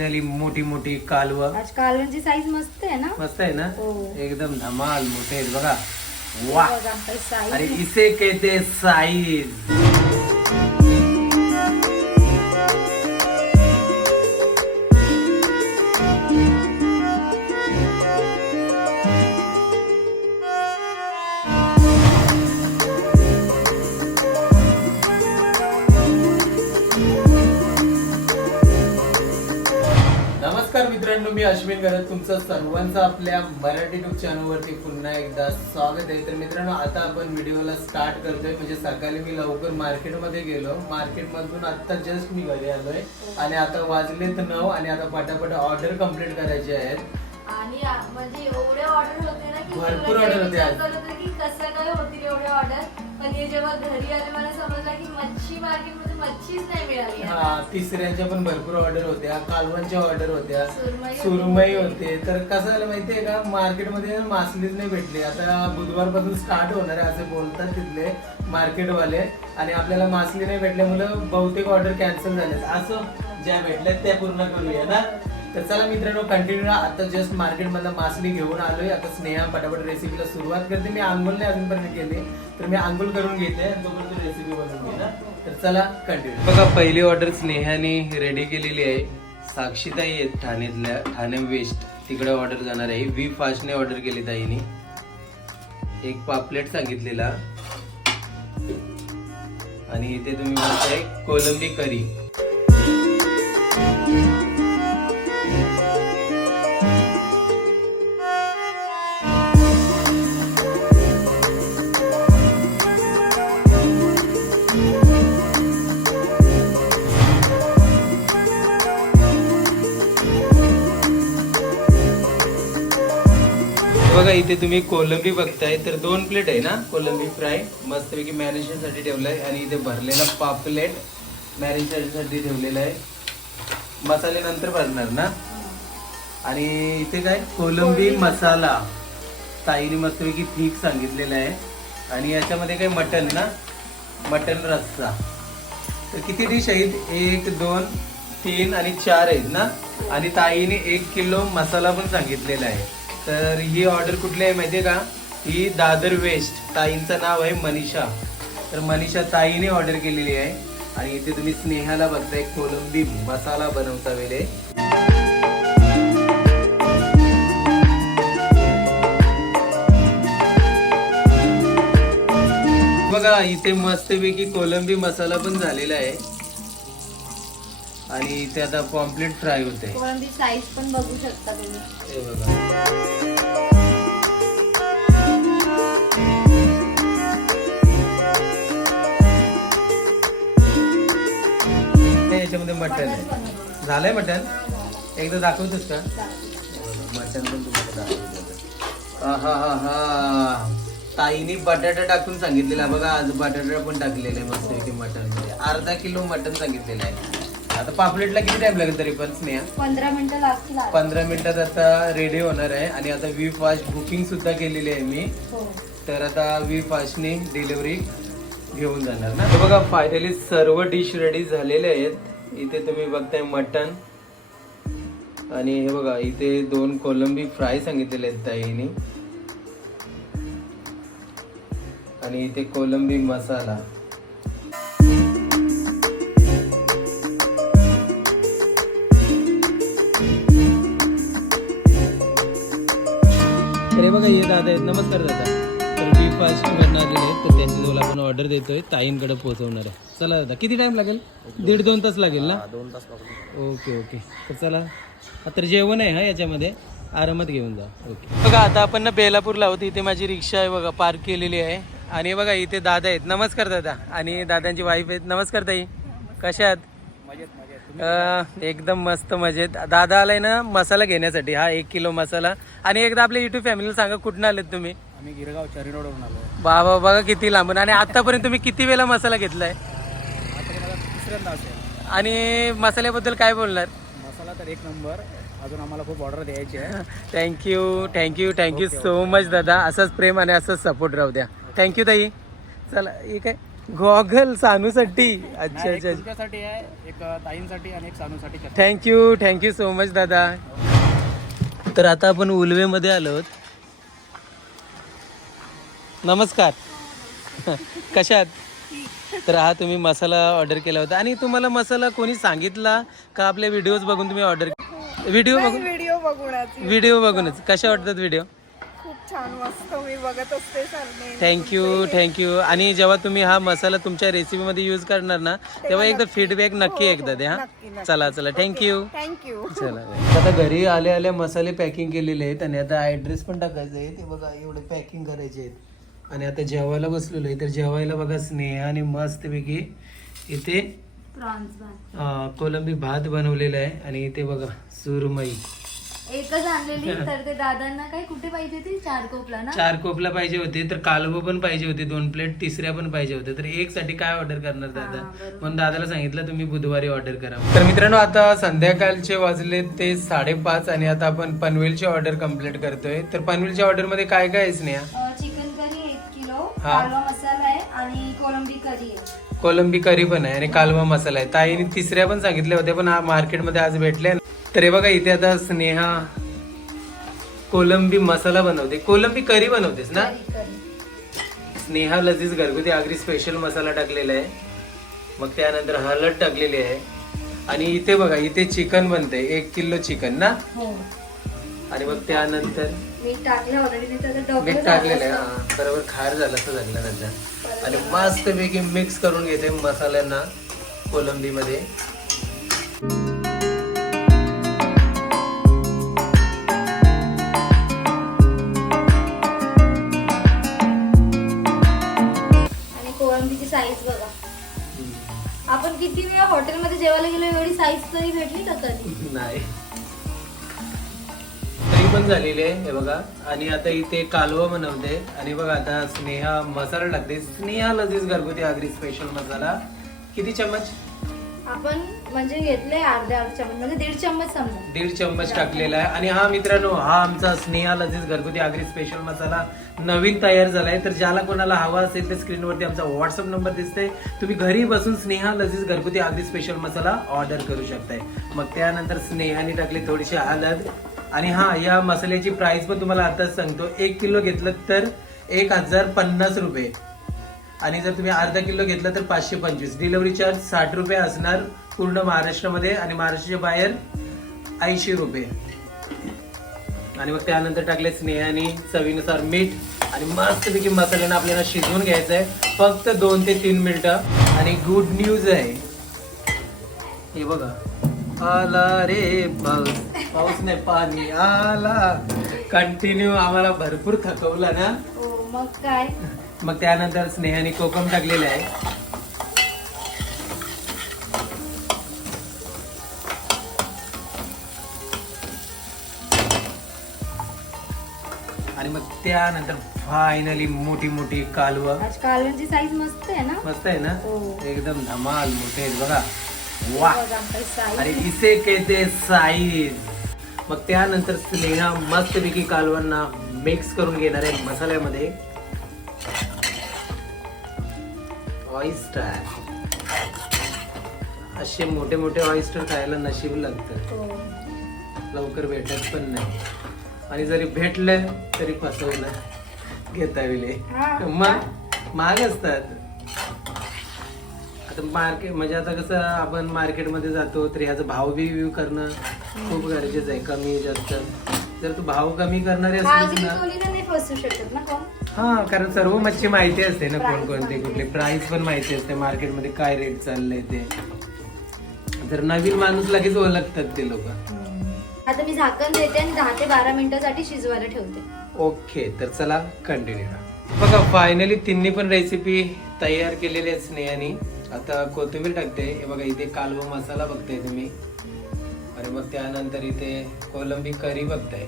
झाली मोठी मोठी कालव. आज कालवणची साईज मस्त आहे ना? मस्त आहे ना? हो. एकदम धमाल मोठे आहेत बघा. वा बघा, काही size अरे नाही. इसे कहते साईज मित्रांनो मी अश्विन करत तुमचं सर्वांचं आपल्या मराठी युट्यूब चॅनलवरती पुन्हा एकदा स्वागत आहे. तर मित्रांनो आता आपण व्हिडिओला स्टार्ट करतोय. म्हणजे सकाळी मी लवकर मार्केटमध्ये गेलो. मार्केटमधून आता जस्ट मी घरी आलोय. आणि आता वाजलेत नऊ आणि आता पटापट ऑर्डर कंप्लीट करायची आहेत. आणि म्हणजे एवढे ऑर्डर होते ना की भरपूर order होते आज. कसं काय होतील एवढे ऑर्डर पण हे जेव्हा घरी आले मला समजलं की मच्छी मार्केटमध्ये मच्छीच नाही मिळाली हा आता. तिसऱ्यांच्या पण भरपूर ऑर्डर होत्या कालवांच्या ऑर्डर होत्या सुरमई होती. सुरमई होते. तर कसं झालं माहितीये का मार्केटमध्ये मासलीच नाही भेटली. आता बुधवारपासून स्टार्ट होणार आहे असे बोलतात तिथले मार्केटवाले. आणि आपल्याला मासली नाही भेटल्यामुळं बहुतेक ऑर्डर कॅन्सल झाले असं ज्या भेटल्यात त्या पूर्ण करूया ना? तर चला मित्रांनो कंटिन्यू आता जस्ट मार्केटमधला मासली घेऊन आलोय. आता स्नेहा पटापट रेसिपीला सुरुवात करते. मी आंघोळ नाही अजूनपर्यंत केले. तर मी आंघोळ करून घेते आणि तोपर्यंत रेसिपी बनवून घे ना. तर चला कंटिन्यू बघा पहिली ऑर्डर स्नेहाने रेडी केलेली आहे. साक्षीताई आहेत ठाण्यातल्या ठाणे वेस्ट तिकडे ऑर्डर जाणार आहे. वी फास्टने ऑर्डर केली ताईने. एक पापलेट सांगितलेला. आणि इथे तुम्ही म्हणताय कोलंबी करी. बघा इथे तुम्ही कोलंबी बघताय तर दोन प्लेट आहे ना कोलंबी फ्राय. मस्तपैकी मॅरिनेशनसाठी ठेवलाय आणि इथे भरलेला पापलेट मॅरिनेशनसाठी ठेवलेला आहे. मसाले नंतर भरणार ना? आणि इथे काय? कोलंबी मसाला. ताईने मस्तपैकी ठीक सांगितलेला आहे. आणि याच्यामध्ये काय? मटन ना? मटन रस्सा. तर किती डिश आहेत? एक दोन तीन आणि चार आहेत ना? आणि ताईने एक किलो मसाला पण सांगितलेला आहे. तर ही ऑर्डर कुठली आहे माहिती आहे का? ही दादर वेस्ट ताईंचं नाव आहे मनीषा. तर मनीषा ताईने ऑर्डर केलेली आहे. आणि इथे तुम्ही स्नेहाला बघताय कोलंबी मसाला बनवता वेळे बघा इथे मस्तपैकी कोलंबी मसाला पण झालेला आहे. आणि इथे आता पॉम्पलेट फ्राय होते. कोळंबी साईज पण बघू शकता तुम्ही. हे बघा. हे याच्यामध्ये मटन आहे. झालंय मटन एकदा दाखवतोस का? मटन पण तुम्हाला दाखवतो हा हा हा ताईने बटाटा टाकून सांगितलेला बघा आज बटाटा पण टाकलेला आहे मस्त मटनमध्ये अर्धा किलो मटन सांगितलेलं आहे. आता पापलेटला किती टाइम लागेल तरी पण स्नेहा? पंधरा मिनिटं लागतील. पंधरा मिनिटात आता रेडी होणार आहे. आणि आता वी फास्ट बुकिंग सुद्धा केलेली आहे मी. हो. तर आता वी फास्टने डिलिव्हरी घेऊन जाणार ना. तर बघा फायनली सर्व डिश रेडी झालेले आहेत. इथे तुम्ही बघताय मटन आणि हे बघा इथे दोन कोलंबी फ्राय सांगितलेले आहेत ताईने. आणि इथे कोलंबी मसाला. हे बघा हे दादा आहेत. नमस्कार दादा. तर मी फास्ट आलेले आहेत तर त्यांच्याजवळ आपण ऑर्डर देतोय. ताईंकडे पोहोचवणार आहे. चला दादा किती टाइम लागेल? दीड दोन तास लागेल ना? दोन तास ओके ओके. तर चला. हा तर जेवण आहे हा याच्यामध्ये. आरामात घेऊन जा. ओके. बघा आता आपण ना बेलापूरला आहोत. इथे माझी रिक्षा आहे बघा पार्क केलेली आहे. आणि बघा इथे दादा आहेत. नमस्कार दादा. आणि दादांची वाईफ आहेत. नमस्कार ताई. कशा आहात? अं, एकदम मस्त मजेत. दादा आलाय ना मसाला घेण्यासाठी. हा एक किलो मसाला. आणि एकदा आपल्या युट्यूब फॅमिलीला सांगा कुठून आलेत तुम्ही? आम्ही गिरगाव चरी रोडवरून आलो. बाबा बघा किती लांबून. आणि आतापर्यंत तुम्ही किती वेळा मसाला घेतलाय? आता तिसऱ्यांदा असेल. आणि मसाल्याबद्दल काय बोलणार? मसाला तर एक नंबर. अजून आम्हाला खूप ऑर्डर द्यायची आहे. Thank you thank you thank you so much दादा. असंच प्रेम आणि असंच सपोर्ट राहू द्या. थँक्यू ताई. चला हे काय? गॉगल सानूसाठी. अच्छा अच्छा अच्छा. तुमच्यासाठी आहे एक ताईंसाठी आणि एक सानूसाठी. Thank you thank you so much दादा. तर आता आपण उलवेमध्ये आलो. नमस्कार. कशात तर हा तुम्ही मसाला ऑर्डर केला होता. आणि तुम्हाला मसाला कोणी सांगितला का आपले व्हिडिओज बघून तुम्ही ऑर्डर व्हिडिओ बघून? व्हिडिओ बघूनच. व्हिडिओ बघूनच. कशा वाटतात व्हिडिओ छान मस्त मी बघत असते सर थँक्यू थँक्यू आणि जेव्हा तुम्ही हा मसाला तुमच्या रेसिपीमध्ये यूज करणार ना तेव्हा एकदा फीडबॅक नक्की एकदा द्या हा. चला चला. थँक्यू थँक्यू चला. आता घरी आले आले मसाले पॅकिंग केलेले आहेत आणि आता ऍड्रेस पण टाकायचा आहे. ते बघा एवढे पॅकिंग करायचे आहेत. आणि आता जेवायला बसलेलो आहे. तर जेवायला बघा स्नेहा आणि मस्तपैकी इथे प्रॉन्स भात. अं, कोलंबी भात बनवलेला आहे. आणि इथे बघा सुरमई. एकच आणलेली तर ते दादांना काय कुठे पाहिजे ती चार कोपला ना? चार कोपला पाहिजे होते तर कालवं पण पाहिजे होते दोन प्लेट तिसऱ्या पण पाहिजे होते. तर एक साठी काय ऑर्डर करणार दादा? म्हणून दादाला सांगितलं तुम्ही बुधवारी ऑर्डर करा. तर मित्रांनो आता संध्याकाळचे वाजले ते साडेपाच आणि आता आपण पनवेलची ऑर्डर कंप्लीट करतोय. तर पनवेलच्या ऑर्डरमध्ये काय काय आहे स्नेहा? चिकन करी एक किलो हा. कालवा मसाला आहे आणि कोलंबी करी आहे. कोलंबी करी पण आहे आणि कालवा मसाला आहे. ताईने तिसऱ्या पण सांगितल्या होत्या पण मार्केटमध्ये आज भेटल्या तर हे बघा इथे आता स्नेहा कोलंबी मसाला बनवते. कोलंबी करी बनवतेस ना? स्नेहा लजीज घरगुती आगरी स्पेशल मसाला टाकलेला आहे. मग त्यानंतर हळद टाकलेली आहे. आणि इथे बघा इथे चिकन बनतंय. एक किलो चिकन ना? हो. आणि मग त्यानंतर मीठ टाकलेलं आहे. बरोबर. खार झालं असं झालं नंतर आणि मस्त पैकी मिक्स करून घेते मसाल्यांना कोलंबीमध्ये. हॉटेलमध्ये गेलो एवढी साईज तरी भेटली का कधी? नाही. तरी पण झालेली आहे हे बघा. आणि आता इथे कालवा बनवते. आणि बघा आता स्नेहा मसाला टाकते. स्नेहा लजीज घरगुती आगरी स्पेशल मसाला. किती चम्मच? आपण म्हणजे घेतले अर्धे चम्मच म्हणजे दीड चम्मच समजा. दीड चम्मच टाकलेला आहे. आणि हा मित्रांनो हा आमचा स्नेहा लजीज घरगुती आगरी स्पेशल मसाला नवीन तयार झालाय. तर ज्याला कोणाला हवा असेल तर स्क्रीनवरती आमचा व्हॉट्सअप नंबर दिसतोय. तुम्ही घरी बसून स्नेहा लजीज घरगुती आगरी स्पेशल मसाला ऑर्डर करू शकताय. मग त्यानंतर स्नेहाने टाकली थोडीशी हळद. आणि हा या मसाल्याची प्राइस पण तुम्हाला आताच सांगतो. एक किलो घेतलं तर एक हजार पन्नास रुपये. आणि जर तुम्ही अर्धा किलो घेतला तर पाचशे पंचवीस. डिलिव्हरी चार्ज साठ रुपये असणार पूर्ण महाराष्ट्रामध्ये आणि महाराष्ट्राच्या बाहेर ऐंशी रुपये. आणि मग त्यानंतर टाकले स्नेहाने चवीनुसार मीठ आणि मस्तपैकी मसाल्यानं आपल्याला शिजवून घ्यायचं आहे फक्त दोन ते तीन मिनटं. आणि गुड न्यूज आहे. हे बघा. आला रे पाऊस. पाऊस नाही पाणी आला. कंटिन्यू आम्हाला भरपूर थकवला ना? हो, मग काय? मग त्यानंतर स्नेहाने कोकम टाकलेले आहे. आणि मग त्यानंतर फायनली मोठी मोठी कालवं. आज कालवणची साईज मस्त आहे ना? मस्त आहे ना? हो. एकदम धमाल मोठे आहेत बघा. वा बघा काही size. आणि इसे कहते साईज मग त्यानंतर स्नेहा मस्तपैकी कालवांना मिक्स करून घेणार आहे मसाल्यामध्ये. ऑइस्टर असे मोठे मोठे ऑइस्टर खायला नशीब लागतं. हो. लवकर भेटत पण नाही. आणि जरी भेटलं तरी फसवलं. घेता हा. मग महाग असतात. आता मार्केट म्हणजे आता कसं आपण मार्केटमध्ये जातो तर ह्याचा भाव बी व्यू करणं खूप गरजेचं आहे. कमी जास्त. जर तू भाव कमी करणारे असलीस किती ना कोण हा कारण सर्व मच्छी माहिती असते ना कोणकोणते माहिती कुठले. प्राइस पण माहिती असते मार्केटमध्ये काय रेट चाललंय ते. जर नवीन माणूस लगेच ओळखतात ते लोक. आता मी झाकण देते आणि दहा ते बारा मिनिटासाठी शिजवायला ठेवते. ओके तर चला कंटिन्यू बघा फायनली तिन्ही पण रेसिपी तयार केलेली आहे स्नेहानी. आता कोथिंबीर टाकते. हे बघा इथे कालवा मसाला बघताय तुम्ही. आणि मग त्यानंतर इथे कोलंबी करी बघताय.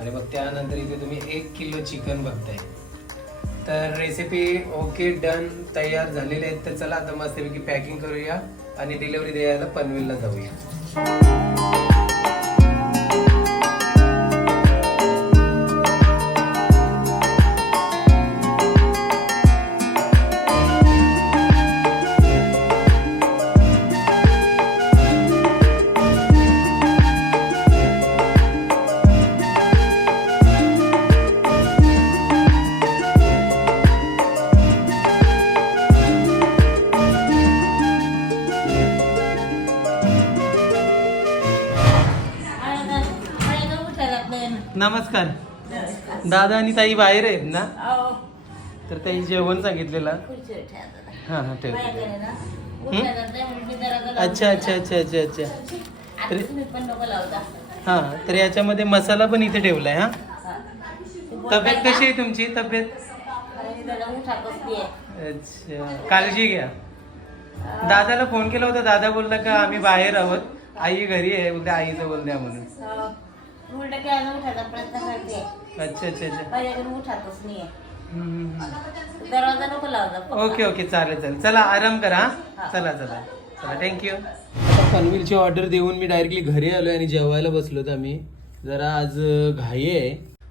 आणि मग त्यानंतर इथे तुम्ही एक किलो चिकन बघताय. तर रेसिपी ओके डन तयार झालेले आहेत. तर चला आता मस्तपैकी पॅकिंग करूया आणि डिलिव्हरी द्यायला पनवेलला जाऊया. नमस्कार. दादा आणि ताई बाहेर आहेत ना? तर ताई जेवण सांगितलेलं. हां हां ठेवते अच्छा अच्छा अच्छा अच्छा अच्छा. तर हां तर याच्यामध्ये मसाला पण इथे ठेवलाय हा? तब्येत कशी आहे तुमची? तब्येत? अच्छा. काळजी घ्या. दादाला फोन केला होता. दादा बोलला का आम्ही बाहेर आहोत. आई घरी आहे. बोलते आईचं बोल द्या म्हणून. उठायचा प्रयत्न करते. अच्छा अच्छा अच्छा. पहिल्याकडून उठातच नाही हम्म, हम्म. दरवाजा नको लावता ओके ओके चालेल चालेल. चला आराम करा हा? चला चला. चला थँक्यू आता पनवेलची ऑर्डर देऊन मी डायरेक्टली घरी आलोय आणि जेवायला बसलोत आम्ही. जरा आज घाई आहे.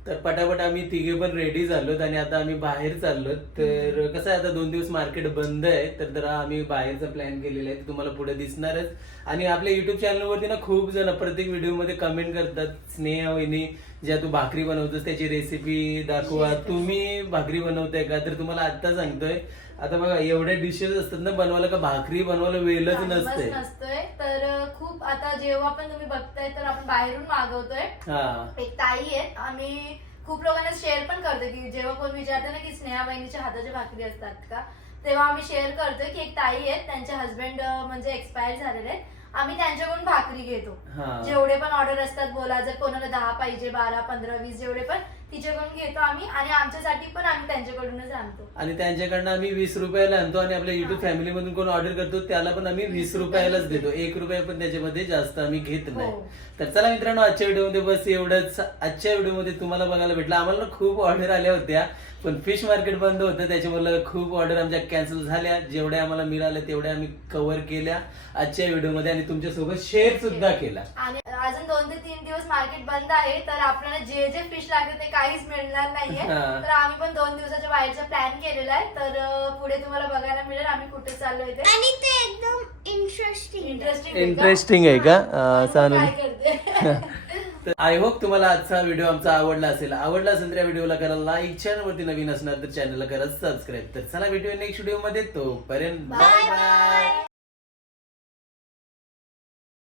तर पटापट आम्ही तिघे पण रेडी झालोत आणि आता आम्ही बाहेर चाललोत. तर कसं आहे आता दोन दिवस मार्केट बंद आहे तर जरा आम्ही बाहेरचा प्लॅन केलेला आहे तुम्हाला पुढे दिसणारच. आणि आपल्या युट्यूब चॅनलवरती ना खूप जण प्रत्येक व्हिडिओमध्ये कमेंट करतात स्नेहा वहिनी ज्या तू भाकरी बनवतोस त्याची रेसिपी दाखवा. तुम्ही भाकरी बनवताय का? तर तुम्हाला आता सांगतोय आता बघा एवढ्या डिशेस असतात ना बनवायला का भाकरी बनवायला वेळच नसते. नसतोय. तर खूप आता जेव्हा पण तुम्ही बघताय तर आपण बाहेरून मागवतोय. हा. एक ताई आहेत. आम्ही खूप लोकांना शेअर पण करतो की जेव्हा कोण विचारते ना की स्नेहा बहिणीच्या हाताच्या भाकरी असतात का तेव्हा आम्ही शेअर करतोय की एक ताई आहेत. त्यांचे हस्बंड म्हणजे एक्सपायर झालेले आहेत. आम्ही त्यांच्याकडून भाकरी घेतो. हा. जेवढे पण ऑर्डर असतात बोला जर कोणाला दहा पाहिजे बारा पंधरा वीस जेवढे पण तिच्याकडून घेतो आम्ही आणि आमच्यासाठी पण आम्ही त्यांच्याकडूनच आणतो. आणि त्यांच्याकडनं आम्ही वीस रुपयाला आणतो आणि आपल्या युट्यूब फॅमिली मधून कोण ऑर्डर करतो त्याला पण आम्ही वीस रुपयालाच देतो. एक रुपया पण त्याच्यामध्ये जास्त आम्ही घेत नाही. हो. तर चला मित्रांनो आजच्या व्हिडिओमध्ये बस एवढंच. आजच्या व्हिडिओमध्ये तुम्हाला बघायला भेटलं. आम्हाला ना खूप ऑर्डर आल्या होत्या. पण फिश मार्केट बंद होतं त्याच्यामुळे खूप ऑर्डर आमच्या कॅन्सल झाल्या. जेवढ्या आम्हाला मिळाल्या तेवढ्या आम्ही कव्हर केल्या आजच्या व्हिडिओमध्ये आणि तुमच्यासोबत शेअर सुद्धा केला. आणि अजून दोन ते तीन दिवस मार्केट बंद आहे तर आपल्याला जे जे फिश लागते ते काहीच मिळणार नाहीये. हा. तर आम्ही पण दोन दिवसाच्या बाहेरचा प्लॅन केलेला आहे. तर अं, पुढे तुम्हाला बघायला मिळेल आम्ही कुठे चाललोय ते. आणि ते एकदम इंटरेस्टिंग इंटरेस्टिंग इंटरेस्टिंग आहे का? अं, चालेल काय करते? तर आय होप तुम्हाला आजचा व्हिडिओ आमचा आवडला असेल. आवडला असेल तर या व्हिडिओला करा लाईक चॅनलवरती नवीन असणार तर चॅनलला करा सबस्क्राईब तर चला भेटूया नेक्स्ट व्हिडिओमध्ये तोपर्यंत बाय बाय